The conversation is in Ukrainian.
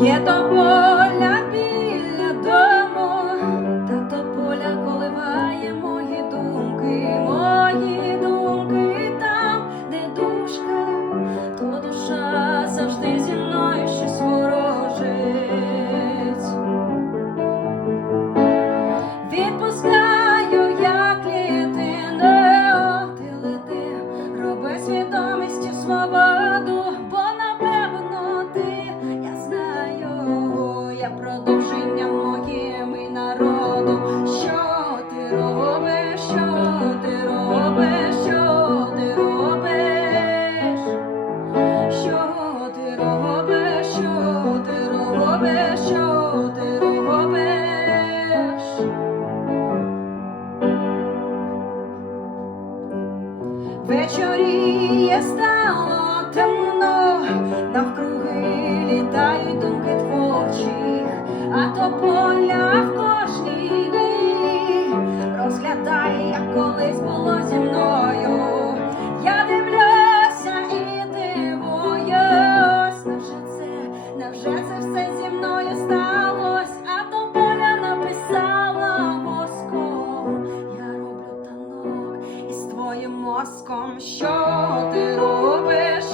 Є тополя біля я продовження моїм і народу. Що ти робиш, що ти робиш, що ти робиш? Що ти робиш, що ти робиш, що ти робиш? Вечоріє стало темно, навкруги літають думки творчих, а то поля в кожній дні розглядає, як колись було зі мною. Я дивлюся і дивуюсь, Невже це, невже це все зі мною сталося? А то поля написала воском. Я роблю танок із твоїм мозком, що ти робиш?